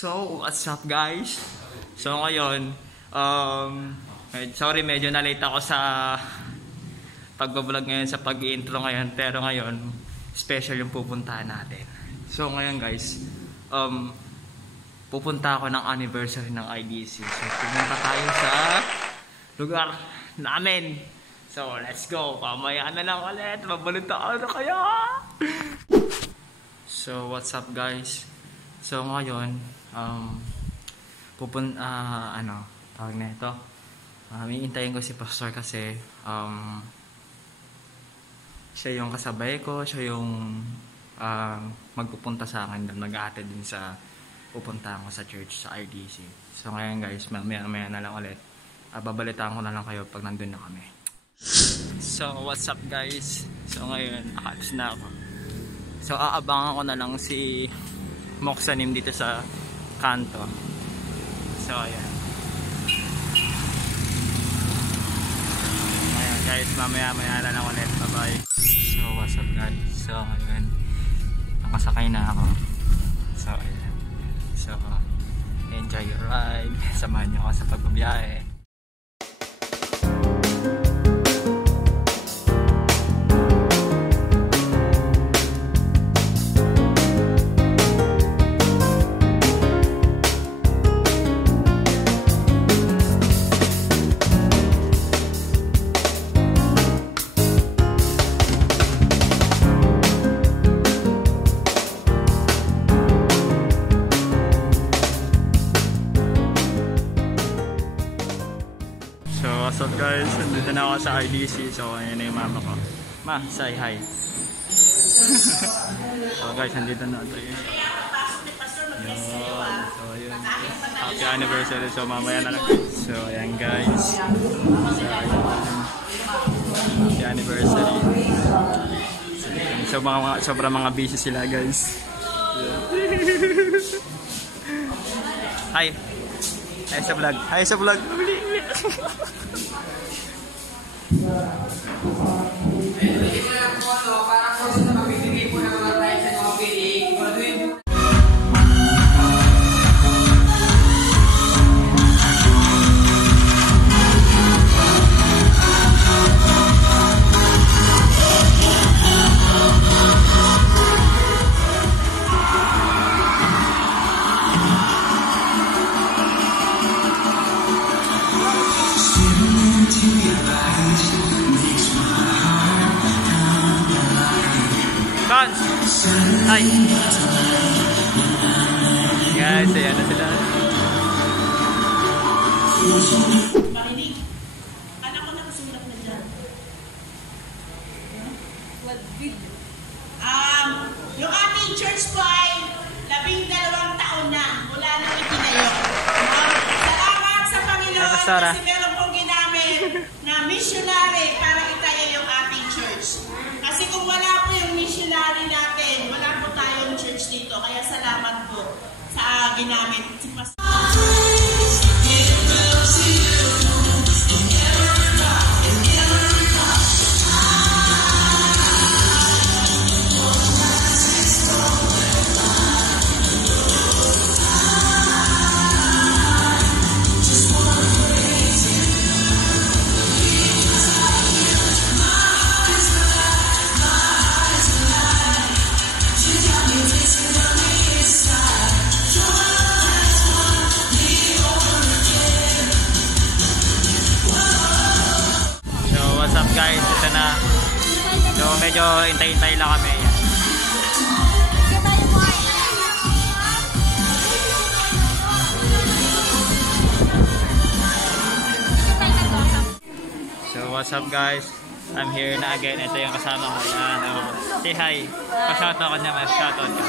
So, what's up guys? So ngayon, sorry medyo na-late ako sa pag-vlog ngayon, sa pag-intro ngayon. Pero ngayon, special yung pupuntahan natin. So ngayon guys, pupunta ako ng anniversary ng IDC. So pupunta tayo sa lugar namin. So let's go. Pamaya na lang ulit. Mabalitaan na kaya. So what's up guys? So ngayon, tawag na ito. Iintayin ko si Pastor kasi siya yung kasabay ko, siya yung magpupunta sa akin, nag-a-attend din sa pupuntahan ko sa church, sa RDC. So ngayon guys, mamaya na lang ulit. Babalitaan ko na lang kayo pag nandun na kami. So what's up guys? So ngayon, nakalis na ako. So aabangan ko na lang si Moksanim dito sa kanto. So ayan. Ayan guys, mamaya na lang ulit. Bye bye. So what's up guys? So ngayon, nakasakay na ako. So ayan. So enjoy your ride. Samahan niyo ako sa pagbabiyahe. So guys, nandito na ako sa RDC. So ayan na yung mama ko. Ma, say hi. So guys, nandito na tayo. Yun. So yun. Happy anniversary. So mamaya na lang. So ayan guys. So ayan. Happy anniversary. So sobrang mga busy sila guys. Hi. Hi sa vlog. Hi sa vlog. Hi! Guys, ayan na sila. Makinig. Anak ko nakasulat na dyan. Yung ating church po ay 12 taon na mula nang itinayo. Salamat sa Panginoon kasi meron pong ginamit na missionary para itayo yung ating church. Kasi kung wala po yung missionary natin, wala po tayong church dito. Kaya salamat po sa ginamit si Pastor. Guys, ito na. So medyo hintay-hintay lang kami. So what's up guys? I'm here na again. Ito yung kasama ko. Yan. Say hi. Pa-shoutout ka niya. May shoutout ka.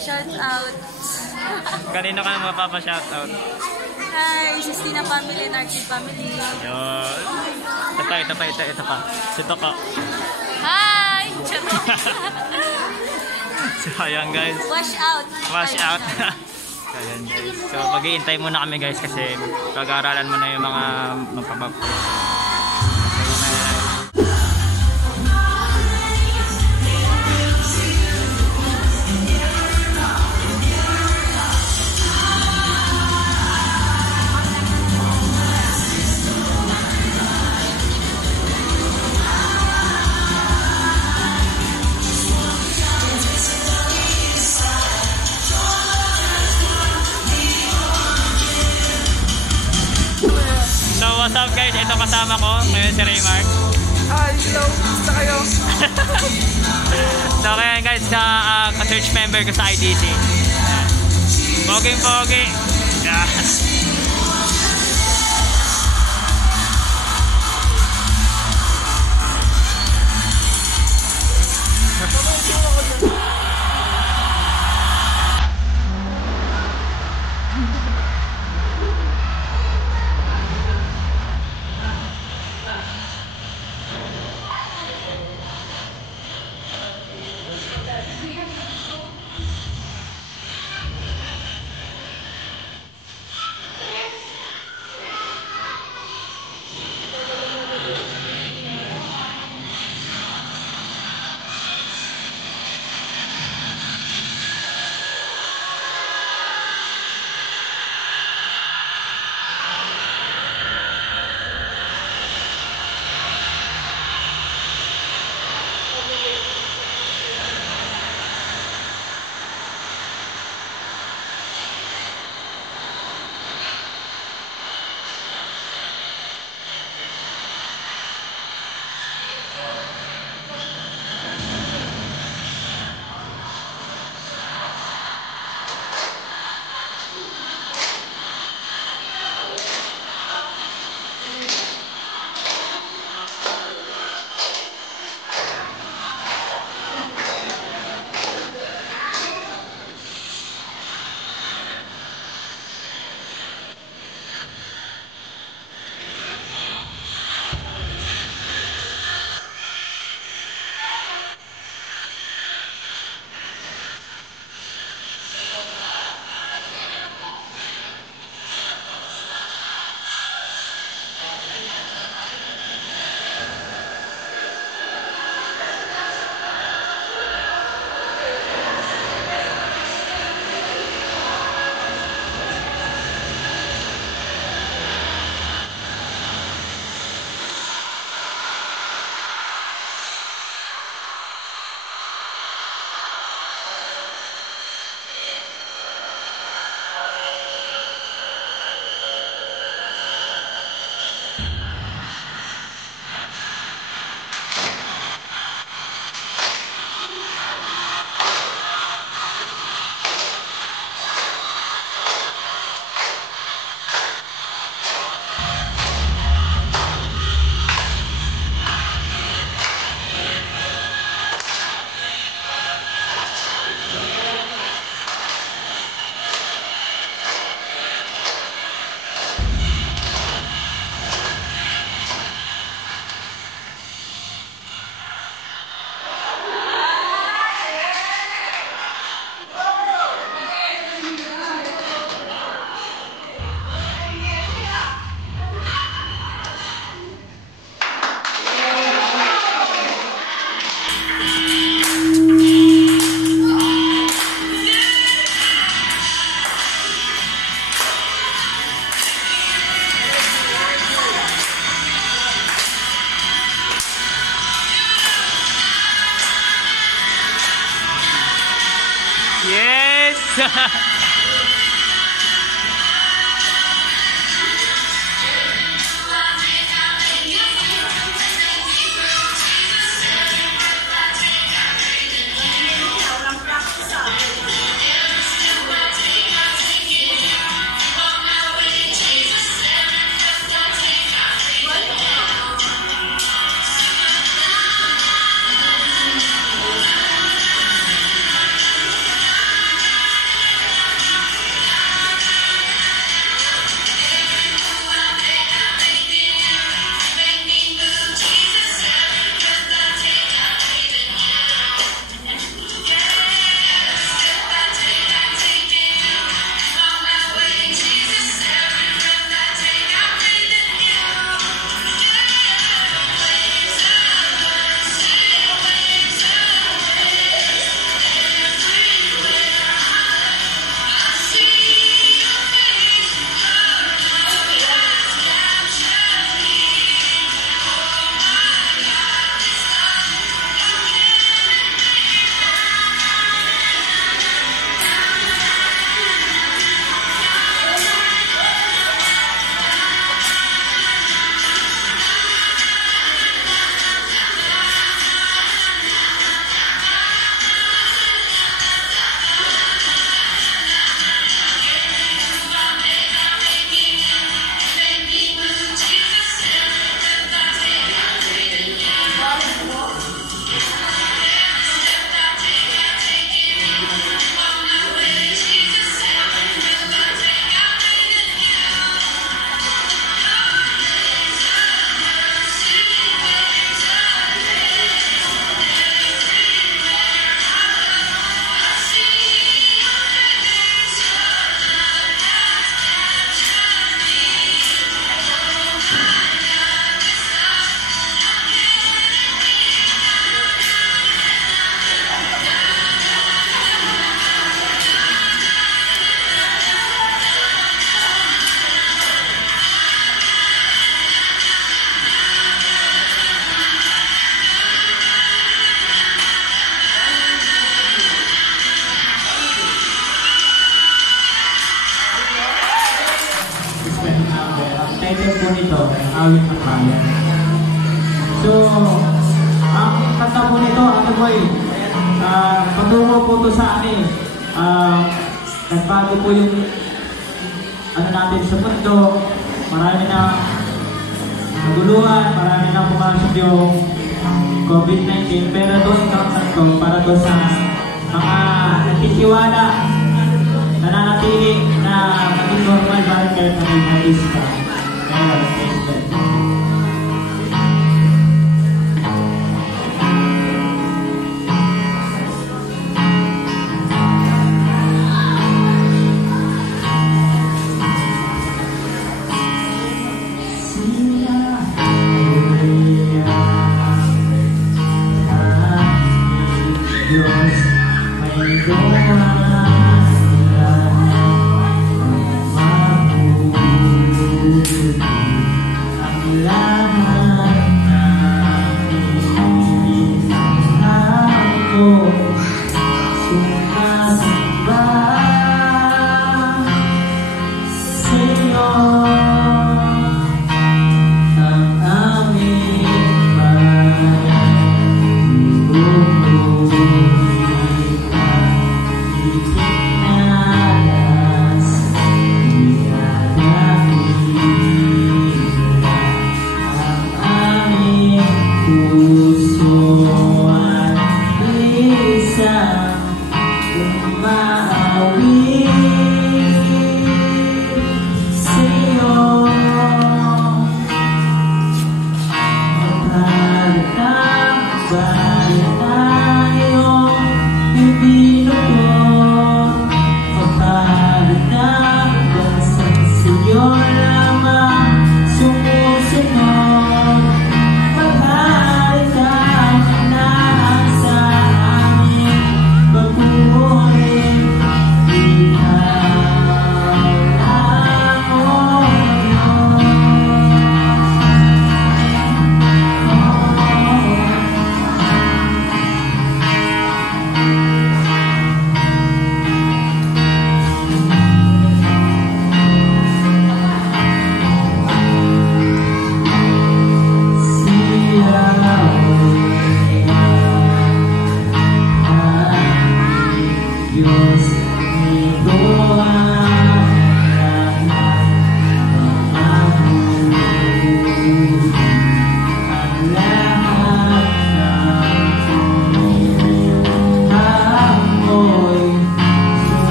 Shoutout. Kanino ka naman mapapa-shoutout? Hi, Sistina family, Narky family. Yun. Ito pa. Sito ko. Hi! So ayan guys. Wash out. Wash out. Ayan guys. So mag-iintay muna kami guys kasi pag-aaralan mo na yung mga magpapapos. guys, ito kasama ko. Ngayon si Raymark. Hi, hello. Gusto kayo? So ngayon guys, ka-church member ko sa IDC. Pogi. Yeah. kanta po nito, ano po patungo po ito sa amin. Nagbago po yung ano natin sa mundo. Marami na naguluhan, marami na pumasok yung COVID-19. Pero doon kanta ko para doon sa mga nagtitiwala, nananatili na maging normal bakit kahit maging malista.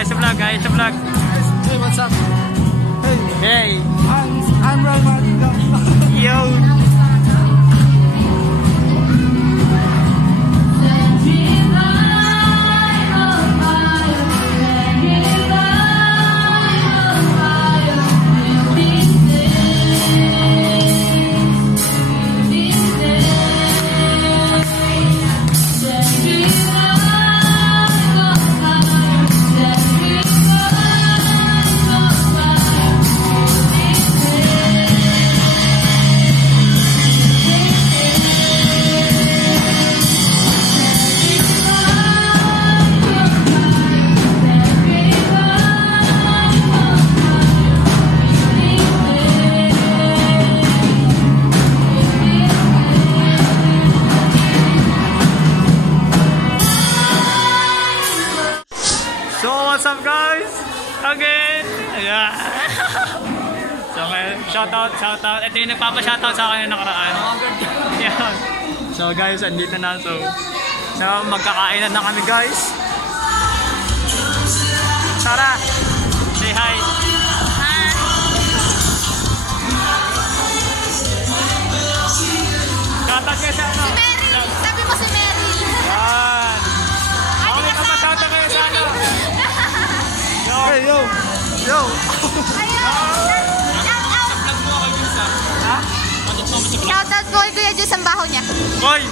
Ay, sa vlog, ay, sa vlog. Hey, what's up? Hey. I'm Roman. Yo. What's up guys? Again! Yeah. So ngayon, shoutout. Ito yung nagpapa-shoutout sa akin yung nakaraan. Yeah. So guys, andito na. So magkakainan na kami guys. Sarah! Say hi! Hi! Shoutout kayo sa ano? Si Meryl! Sabi mo si Meryl! Yan! Okay, kapashoutout kayo sa ano? Hey, yo! Yo! Shoutout ko kay Kuya Diyos ang baho niya. Boy!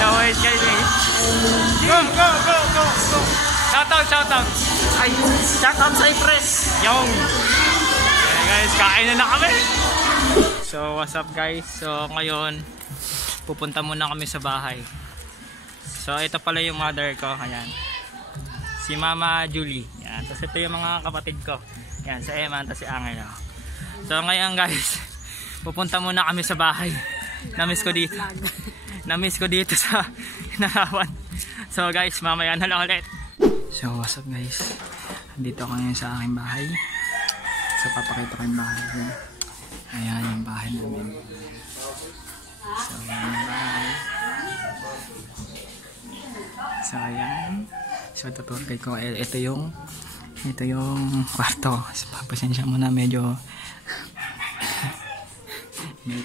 No wait guys. Go! Shoutout! Ay, shoutout Cypress! Yung! Okay guys, kain na kami! So what's up guys? So ngayon, pupunta muna kami sa bahay. So ito pala yung mother ko. Ayan. Si Mama Julie. Yan. Tapos ito yung mga kapatid ko. Yan, si Emma, tapos si Angel. So ngayon guys, pupunta muna kami sa bahay. Namiss ko dito sa Narawan. So guys, mamaya na lang ulit. So what's up guys? Dito ako ngayon sa aking bahay. So papakita ko yung bahay. Ayan yung bahay namin. So ayan yung bahay. So ayan. So tuturkay ko, ito yung kwarto. So, pasensya mo na, medyo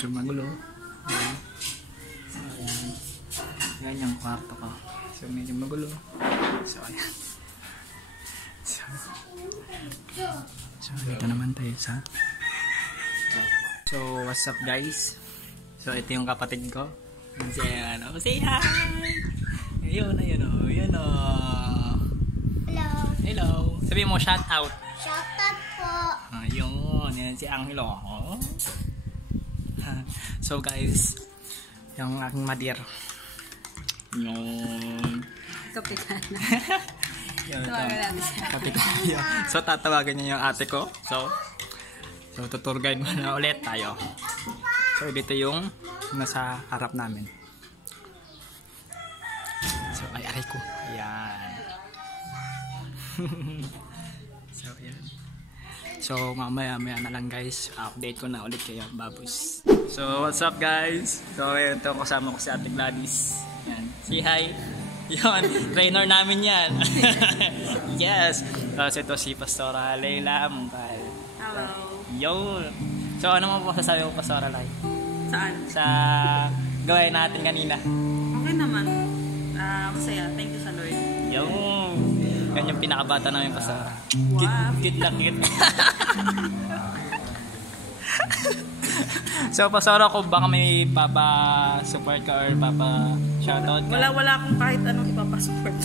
magulo. So ayan. Yan yung kwarto ko. So medyo magulo. So ayan. So dito naman tayo sa. So what's up guys? So ito yung kapatid ko. Say hi! Ayun o. Hello. Sabi mo, shout out. Shout out po. Ayun. Yan si Angelo. So guys, yung aking madir. Yung Kapitana. So tatawagan niya yung ate ko. So tutur guide mo na ulit tayo. So dito yung nasa harap namin. So ay aray ko. Ayan. So ayan. So mamaya na lang guys, update ko na ulit kayo, babus. So what's up guys? So ayun to, kasama ko si Ate Gladys. Yan. Say hi. Yun, trainer namin yan. Yes. Tapos ito si Pastora Leila Mungkal. Hello. Yun. So ano mo masasabi mo, Pastora Leila? Saan? Sa gawain natin kanina. Okay naman. Masaya. Thank you sa Lord. Yung yan yung pinakabata namin pa sa Wow. cute na cute. So pasara ko, baka may papa-support ka or papa-shoutout ka? Wala akong kahit anong ipapasupport.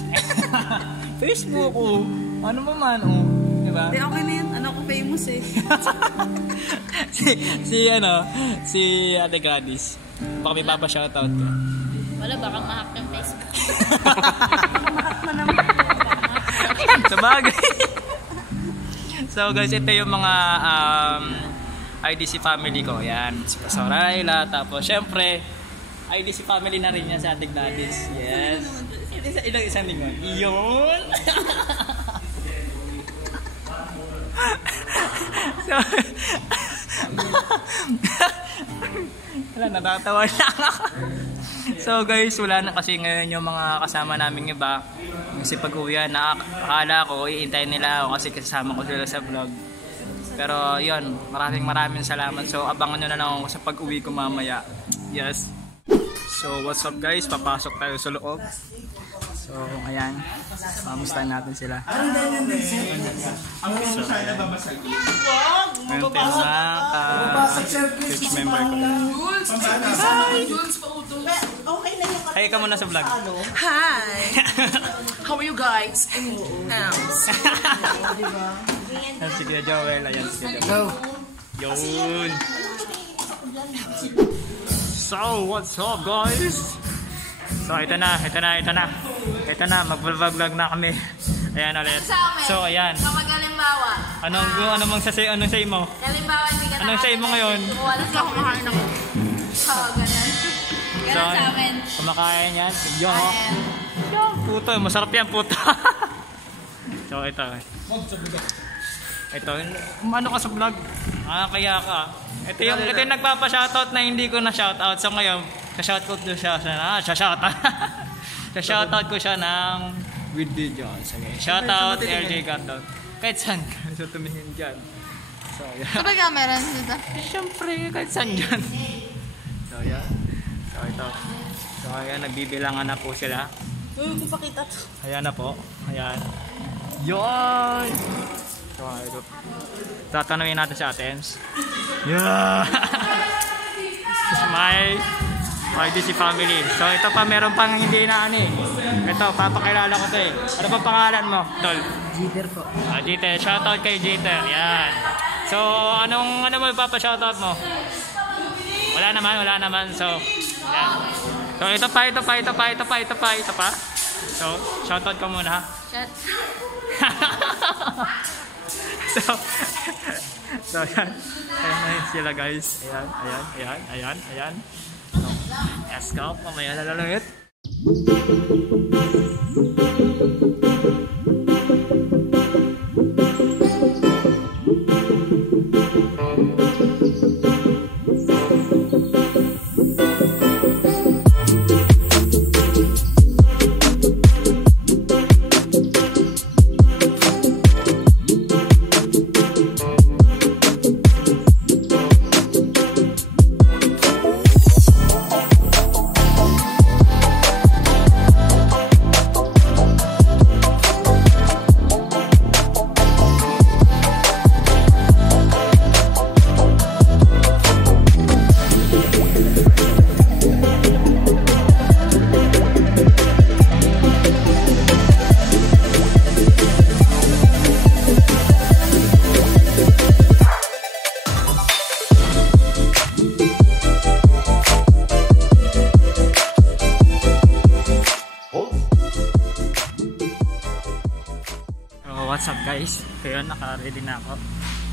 Facebook oh. Ano mo man oh. Diba? Hindi, okay na yun. Ano ako famous eh. si Ate Gladys. Baka may papa-shoutout ka. Wala, baka ma-hack ng Facebook. Sabagay. So guys, ito yung mga IDC family ko. Yan, si Pastora Leila. Tapos syempre, IDC family na rin niya si Ate Gladys. Yes. Isang linggon. Iyon. So, wala, natatawa lang ako. So guys, wala na kasi ngayon yung mga kasama naming iba. Kasi pag-uwian, akala ko iintayin nila ako kasi kasama ko sila sa vlog. Pero yun, maraming salamat. So abangan nyo na lang ako sa pag-uwi ko mamaya. Yes. So what's up guys, papasok tayo sa loob. So ayan, mamustahin natin sila. Meron tayo mga church member ko. Okay na yung Hi ka muna sa vlog. Hi! How are you guys? Yan si Kuya Joel, ayan si Kuya Joel. Yun! So, what's up guys? So, ito na, mag-vlog na kami. Ayan ulit. So, ayan. So, mag-alimbawa. Anong say mo? Kalimbawa, hindi ka Anong say mo ngayon? Wala sa kumakain ako. Oo, ganun. Ganun sa amin. Kumakain yan. Yung, puto. Masarap yan, puto. So, ito. Ito, ano ka sa vlog? Kaya ka. Ito yung nagpapa-shoutout na hindi ko na-shoutout. So, ngayon, ka-shoutout ko siya Sa-shoutout ko siya ng with video. Sige, shoutout LJ Gatot. Kahit saan ka, so tumingin dyan. So, yan. Kapag camera dito? Siyempre, kahit saan dyan. So, yan. So, ito. So, ayan, nagbibilangan na po sila. Uy, kupakita to. Ayan na po. Ayan. Yun! So, ito. Tatanungin natin sa attempts. Yeah! My IDC family. So ito pa, meron pang hindi na ano eh. Ito, papakilala ko to eh. Ano pa pangalan mo, Tol? Jeter po. Jeter. Shoutout kay Jeter. Yan. So, ano mo ipapa-shoutout mo? Wala naman. So, yan. So, ito pa. So, shoutout ka muna. So, yan. Ayan sila guys. Ayan. So, let's go. Mamaya na lang ulit. What's up guys? Kaya naka-ready na ako.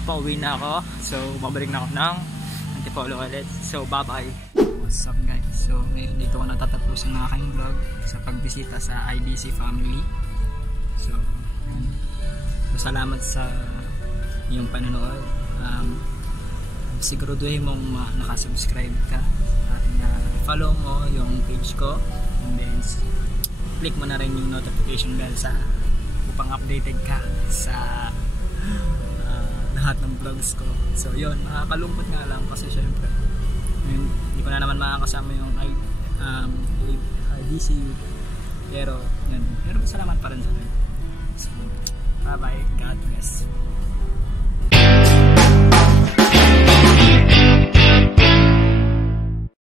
Pauwi na ako. So babalik na ako ng Antipolo ulit. So bye bye. What's up guys? So ngayon dito ko natatapusin ang aking vlog sa pagbisita sa IDC family. So yun. Salamat sa iyong panonood. Siguraduhin mong nakasubscribe ka at follow mo yung page ko, and then click mo na rin yung notification bell upang updated ka sa lahat ng vlogs ko. So yun, makakalungkot nga lang kasi syempre hindi ko na naman makakasama yung IDC, pero yun, pero salamat pa rin sa akin. So bye bye, God bless.